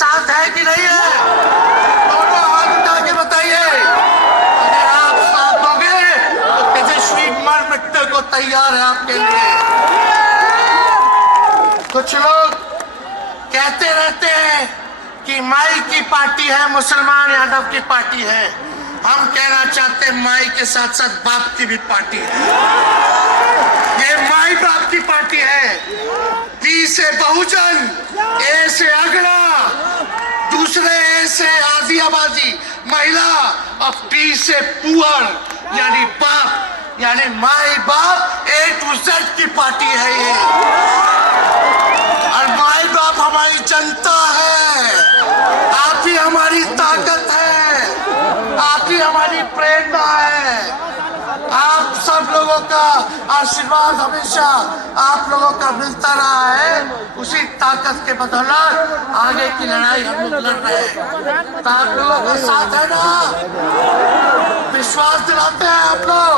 साथ है कि नहीं है? दोनों हाथ उठा के बताइए। अगर आप साथ दोगे तो तेजस्वी मर मिटने को तैयार है आपके लिए। कुछ लोग कहते रहते हैं कि माई की पार्टी है, मुसलमान यादव की पार्टी है। हम कहना चाहते हैं माई के साथ साथ बाप की भी पार्टी है। ये माई बाप की पार्टी है। पी से बहुजन, ए से अगड़ा, दूसरे ए से आधी आबादी महिला, और पी से पुअर यानी बाप, यानी माई बाप A to Z की पार्टी है ये। और माई बाप हमारी जनता है। आप ही हमारी ताकत है, आप ही हमारी प्रेरणा है। आप सब लोगों का आशीर्वाद हमेशा आप लोगों का मिलता रहा है। उसी ताकत के बदौलत आगे की लड़ाई हम लोग लड़ रहे हैं। तो आप लोगों का साथ है ना? विश्वास दिलाते हैं आप लोग।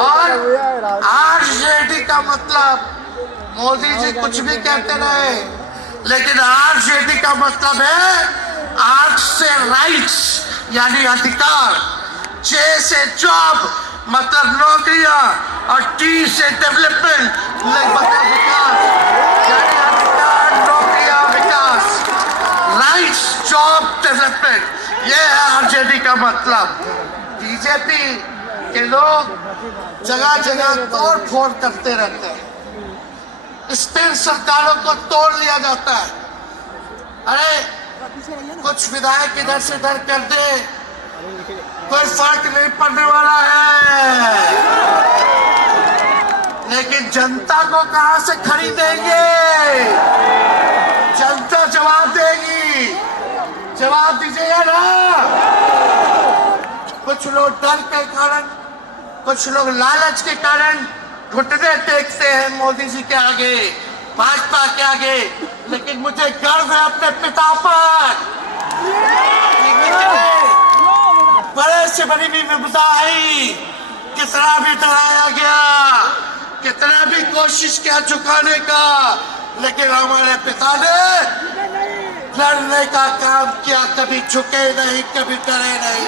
और आरजेडी का मतलब, मोदी जी कुछ भी कहते रहे, लेकिन आरजेडी का मतलब है आर से राइट्स यानी अधिकार, जे से जॉब मतलब नौकरियां, और टी से डेवलपमेंट मतलब विकास यानी अधिकार, नौकरियां, विकास, राइट्स, जॉब, डेवलपमेंट। ये है आरजेडी का मतलब। बीजेपी के लोग जगह जगह तोड़ फोड़ करते रहते हैं। स्थिर सरकारों को तोड़ लिया जाता है। अरे कुछ विधायक इधर से उधर कर दे, कोई फर्क नहीं पड़ने वाला है। लेकिन जनता को कहां से खरीदेंगे? जनता जवाब देगी। जवाब दीजिएगा ना। कुछ लोग डर के कारण, कुछ लोग लालच के कारण घुटने टेकते हैं मोदी जी के आगे, भाजपा के आगे। लेकिन मुझे गर्व है अपने पिता पर। बड़े से बड़ी भी विपदा आई, कितना भी डराया गया, कितना भी कोशिश किया झुकाने का, लेकिन हमारे पिता ने लड़ने का काम किया। कभी झुके नहीं, कभी डरे नहीं।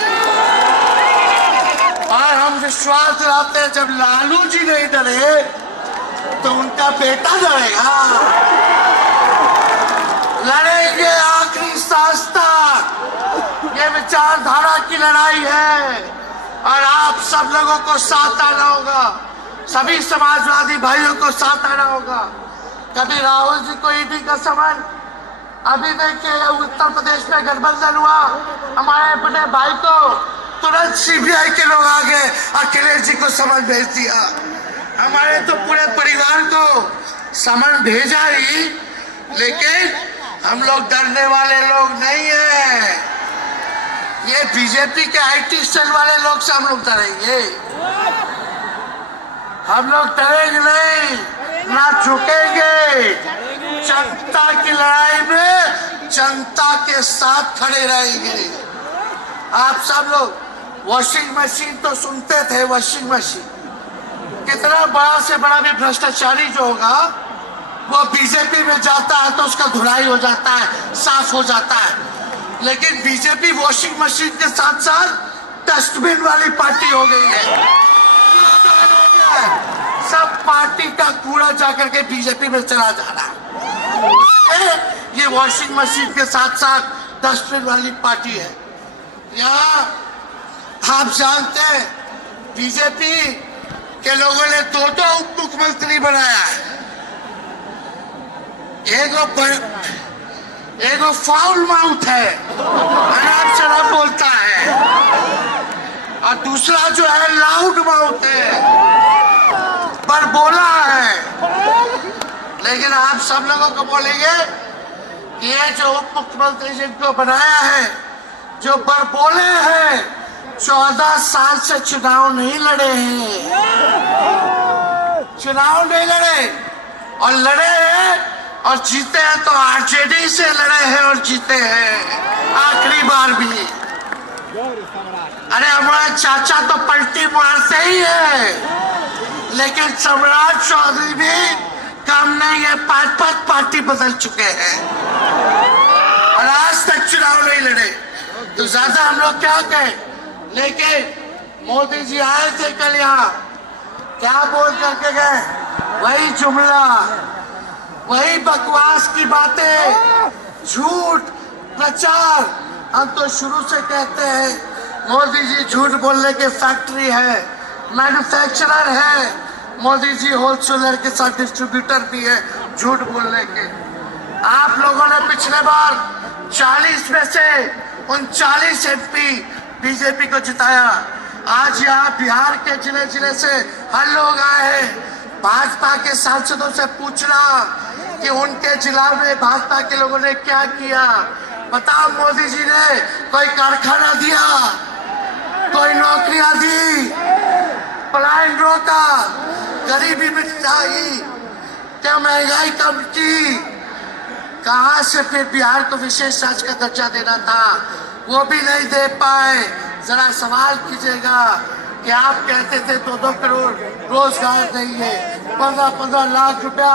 और हम विश्वास दिलाते हैं जब लालू जी नहीं डरे तो उनका बेटा डरेगा। लड़ेंगे आखिरी सांस तक। ये विचारधारा की लड़ाई है और आप सब लोगों को साथ आना होगा। सभी समाजवादी भाइयों को साथ आना होगा। कभी राहुल जी को ईडी का समन, अभी देखिए उत्तर प्रदेश में गठबंधन हुआ, हमारे बड़े भाई को तुरंत सीबीआई के लोग आ गए, अखिलेश जी को समन भेज दिया। हमारे तो पूरे परिवार को समन भेजा ही, लेकिन हम लोग डरने वाले लोग नहीं है। ये बीजेपी के आईटी सेल वाले लोग से हम लोग डरेंगे। हम लोग डरेंगे नहीं, ना झुकेंगे। जनता की लड़ाई में जनता के साथ खड़े रहेंगे। आप सब लोग वॉशिंग मशीन तो सुनते थे, वॉशिंग मशीन कितना बड़ा से बड़ा भी भ्रष्टाचारी जो होगा वो बीजेपी में जाता है तो उसका धुलाई हो जाता है, साफ हो जाता है। लेकिन बीजेपी वॉशिंग मशीन के साथ साथ डस्टबिन वाली पार्टी हो गई है। सब पार्टी का कूड़ा जाकर के बीजेपी में चला जा रहा है। ये वॉशिंग मशीन के साथ साथ डस्टबिन वाली पार्टी है। यहाँ आप जानते हैं बीजेपी के लोगों ने दो उप मुख्यमंत्री बनाया है। एगो फाउल माउथ है, अनाप शराब बोलता है, और दूसरा जो है लाउड माउथ है, पर बोला है। लेकिन आप सब लोगों को बोलेंगे ये जो उप मुख्यमंत्री जिनको बनाया है, जो पर बोले हैं, 14 साल से चुनाव नहीं लड़े हैं। चुनाव नहीं लड़े, और लड़े हैं और जीते हैं तो आरजेडी से लड़े हैं और जीते हैं आखिरी बार भी। अरे हमारा चाचा तो पलटी मारते ही है, लेकिन सम्राट चौधरी भी कम नहीं है, 5 पार्टी बदल चुके हैं। तो ज्यादा हम लोग क्या कहें, लेकिन मोदी जी आए थे कल यहाँ, क्या बोल करके गए, वही जुमला, वही बकवास की बातें, झूठ प्रचार। हम तो शुरू से कहते हैं मोदी जी झूठ बोलने के फैक्ट्री है, मैन्युफैक्चरर है। मोदी जी होलसेलर के साथ डिस्ट्रीब्यूटर भी है झूठ बोलने के। आप लोगों ने पिछले बार 40 में से 39 एमपी बीजेपी को जिताया। आज यहाँ बिहार के जिले जिले से हर लोग आए हैं भाजपा के सांसदों से पूछना कि उनके जिला में भाजपा के लोगों ने क्या किया। बताओ, मोदी जी ने कोई कारखाना दिया, कोई नौकरियां दी, पलायन रोका, गरीबी मिटाई, क्या महंगाई कम की? कहां से फिर बिहार को विशेष राज्य का दर्जा देना था, वो भी नहीं दे पाए। जरा सवाल कीजिएगा कि आप कहते थे 2-2 करोड़ रोजगार देंगे, 15-15 लाख रुपया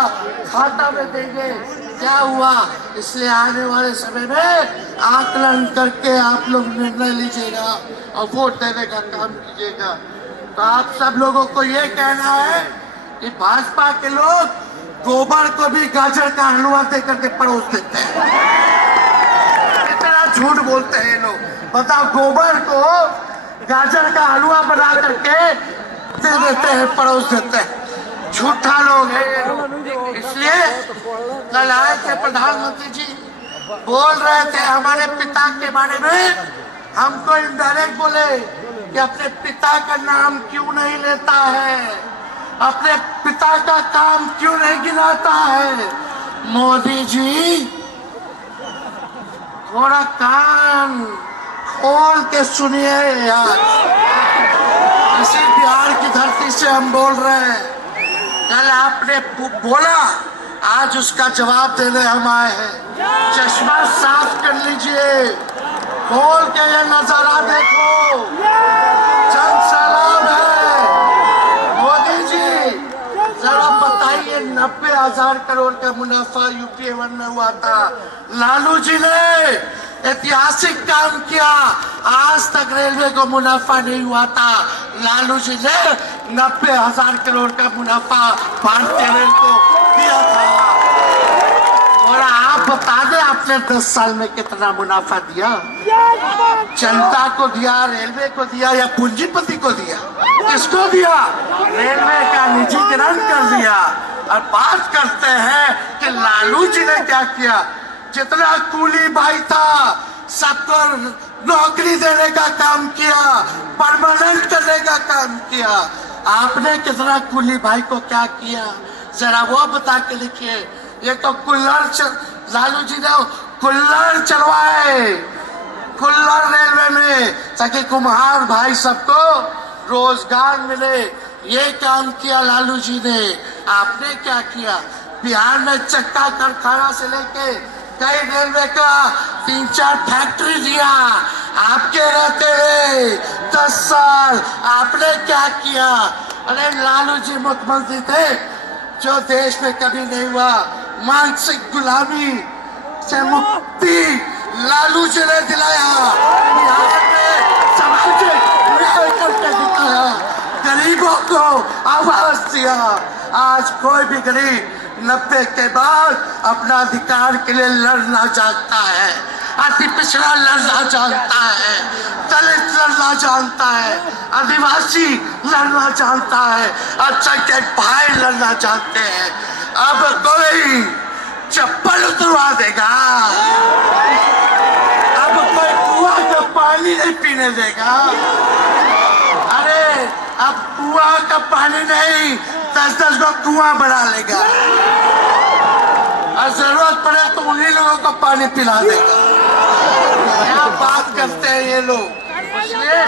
खाता में देंगे, क्या हुआ? इसलिए आने वाले समय में आकलन करके आप लोग निर्णय लीजिएगा और वोट देने का काम कीजिएगा। तो आप सब लोगों को ये कहना है कि भाजपा के लोग गोबर को भी गाजर का हलवा दे करके परोस देते हैं। कितना झूठ बोलते हैं लोग। बताओ, गोबर को गाजर का हलवा बना करके दे देते हैं, परोस देते हैं। झूठा लोग हैं ये लोग। इसलिए कल आए थे प्रधानमंत्री जी, बोल रहे थे हमारे पिता के बारे में। हमको इनडायरेक्ट बोले कि अपने पिता का नाम क्यों नहीं लेता है, अपने पिता का काम क्यों नहीं गिनाता है। मोदी जी, थोड़ा कान खोल के सुनिए यार। इसी बिहार की धरती से हम बोल रहे हैं। कल आपने बोला, आज उसका जवाब देने हम आए हैं। चश्मा साफ कर लीजिए, खोल के ये नजारा देखो, जन सैलाब है। मोदी जी, जरा बताइए, 90,000 करोड़ का मुनाफा यूपीए 1 में हुआ था। लालू जी ने ऐतिहासिक काम किया, आज तक रेलवे को मुनाफा नहीं हुआ था। लालू जी ने 90,000 करोड़ का मुनाफा भारतीय रेल को दिया था। और आप बता दें, आपने 10 साल में कितना मुनाफा दिया? जनता को दिया, रेलवे को दिया या पूंजीपति को दिया? किसको दिया? रेलवे का निजीकरण कर दिया। और बात करते हैं कि लालू जी ने क्या किया। जितना कूली भाई था सबको नौकरी देने का काम किया, परमानेंट करने का काम किया। आपने कितना कूली भाई को क्या किया, जरा वो बता के लिखिए। ये तो लालू जी ने कुल्लर चलवाए, कुल्लर रेलवे में, ताकि कुम्हार भाई सबको रोजगार मिले। ये काम किया लालू जी ने। आपने क्या किया? बिहार में चक्का कारखाना से लेके कई रेलवे का 3-4 फैक्ट्री दिया। आपके रहते हुए 10 साल आपने क्या किया? अरे लालू जी मुख्यमंत्री थे जो देश में कभी नहीं हुआ। मानसिक गुलामी से मुक्ति लालू जी ने दिलाया। बिहार में सामाजिक न्याय करके दिखाया, गरीबों को आवाज दिया। आज कोई भी गरीब 90 के बाद अपना अधिकार के लिए लड़ना जानता है, अति पिछड़ा लड़ना जानता है, दलित लड़ना जानता है, आदिवासी लड़ना जानता है, अच्छा के भाई लड़ना जानते हैं। अब कोई चप्पल उतरवा देगा, अब कोई कुआं का पानी नहीं पीने देगा। अरे अब कुआं का पानी नहीं, 10-10 को कुआं बना लेगा और जरूरत पड़े तो उन्हीं लोगों को पानी पिला देगा। क्या बात करते हैं ये लोग। इसलिए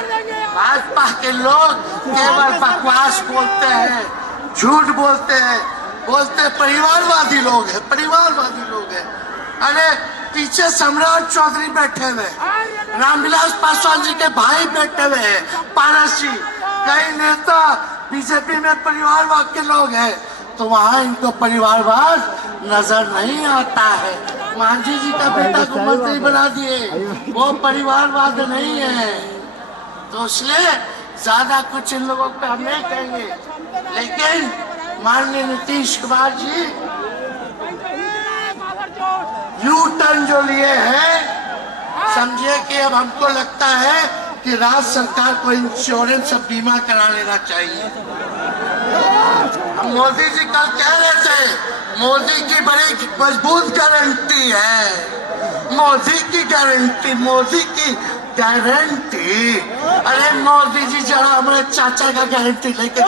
भाजपा के लोग केवल बकवास बोलते हैं, झूठ बोलते हैं, बोलते परिवारवादी लोग हैं, परिवारवादी लोग हैं। अरे पीछे सम्राट चौधरी बैठे हुए, रामविलास पासवान जी के भाई बैठे हुए हैं, पारस जी, कई नेता बीजेपी में परिवारवाद के लोग हैं, तो वहां इनको परिवारवाद नजर नहीं आता है। मांझी जी का बेटा को मंत्री बना दिए, वो परिवारवाद नहीं है। तो इसलिए ज्यादा कुछ इन लोगों पे हम नहीं कहेंगे, लेकिन माननीय नीतीश कुमार जी यू टर्न जो लिए हैं, समझिए कि अब हमको लगता है कि राज्य सरकार को इंश्योरेंस और बीमा करा लेना चाहिए। मोदी जी कल कह रहे थे, मोदी की बड़ी मजबूत गारंटी है, मोदी की गारंटी, मोदी की गारंटी। अरे मोदी जी जरा हमारे चाचा का गारंटी लेके क्या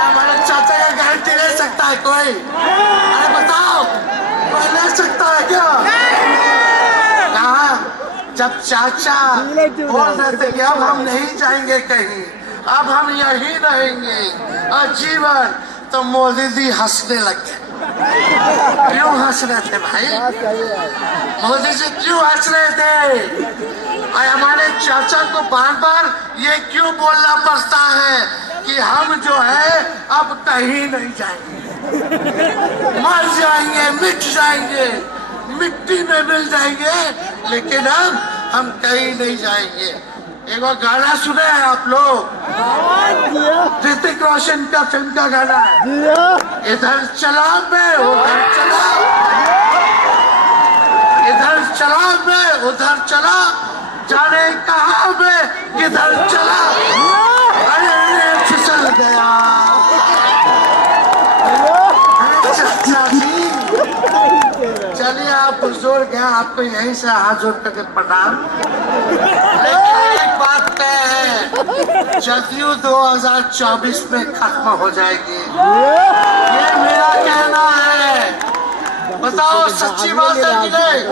हमारे चाचा का गारंटी ले सकता है कोई? अरे बताओ, कोई ले सकता है क्या? कहा जब चाचा बोल रहे थे कि अब हम नहीं जाएंगे कहीं, अब हम यहीं रहेंगे आजीवन, तो मोदी जी हंसने लगे। क्यों हंस रहे थे भाई? मोदी जी क्यों हंस रहे थे? और हमारे चाचा को बार बार ये क्यों बोलना पड़ता है कि हम जो है अब कहीं नहीं जाएंगे, मर जाएंगे, मिट जाएंगे, मिट्टी में मिल जाएंगे, लेकिन अब हम कहीं नहीं जाएंगे। एक बार गाना सुने हैं आप लोग? ऋतिक रोशन का फिल्म का गाना है, इधर चला मैं उधर चला, इधर चला मैं उधर चला, जाने कहाँ मैं किधर चला, अरे फिसल गया। चाचा जी चलिए, आप बुजुर्ग हैं, आपको यहीं से हाथ जोड़ करके प्रणाम। लेकिन एक बात तय है, जदयू 2024 में खत्म हो जाएगी, ये मेरा कहना है। बताओ सच्ची बात है कि नहीं?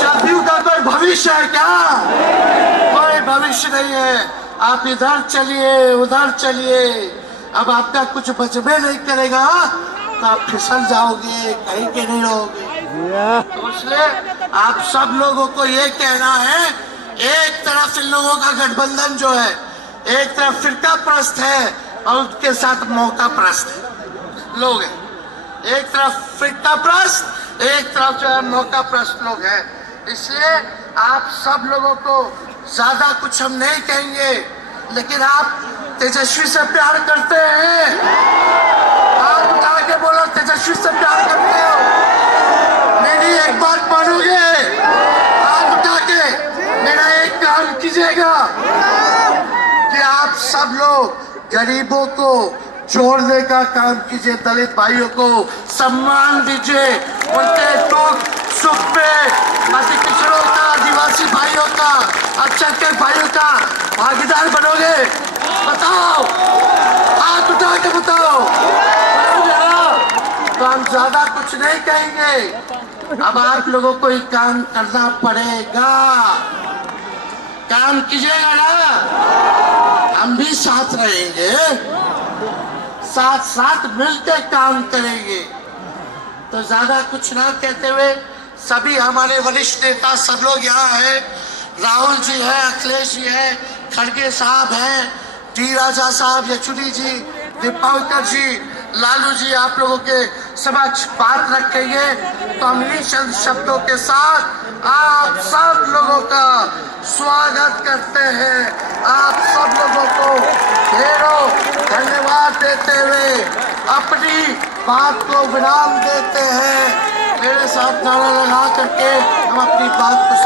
जदयू का कोई भविष्य है क्या? कोई भविष्य नहीं है। आप इधर चलिए उधर चलिए, अब आपका कुछ बचबे नहीं करेगा तो आप फिसल जाओगे, कहीं के नहीं रहोगे। तो इसलिए आप सब लोगों को ये कहना है, एक तरफ इन लोगों का गठबंधन जो है, एक तरफ फिरका प्रस्त है और उसके साथ मौका प्रस्त लोग हैं। एक तरफ फिरका प्रस्त, एक तरफ जो है मौका प्रस्त लोग हैं। इसलिए आप सब लोगों को ज्यादा कुछ हम नहीं कहेंगे, लेकिन आप तेजस्वी से प्यार करते हैं? आप उठा के बोलो, तेजस्वी से प्यार करते हो? मेरी एक बात मानोगे? हाथ उठा के मेरा एक काम कीजिएगा कि आप सब लोग गरीबों को जोड़ने का काम कीजिए, दलित भाइयों को सम्मान दीजिए, उनके दुख सुख में अति पिछड़ों का, आदिवासी भाइयों का, अल्पसंख्यक भाइयों का भागीदार बनोगे? बताओ, हाथ उठा के बताओ। तो हम ज्यादा कुछ नहीं कहेंगे, अब आप लोगों को ही काम करना पड़ेगा। काम कीजिएगा ना, हम भी साथ रहेंगे, साथ साथ मिलकर काम करेंगे। तो ज्यादा कुछ ना कहते हुए, सभी हमारे वरिष्ठ नेता सब लोग यहाँ हैं, राहुल जी है, अखिलेश जी है, खड़गे साहब हैं, डी राजा साहब, येचुरी जी, दीपावकर जी, लालू जी आप लोगों के समक्ष बात रखेंगे। तो हम इन शब्दों के साथ आप सब लोगों का स्वागत करते हैं, आप सब लोगों को ढेरों धन्यवाद देते हुए अपनी बात को विराम देते हैं। मेरे साथ नारा लगा करके हम अपनी बात को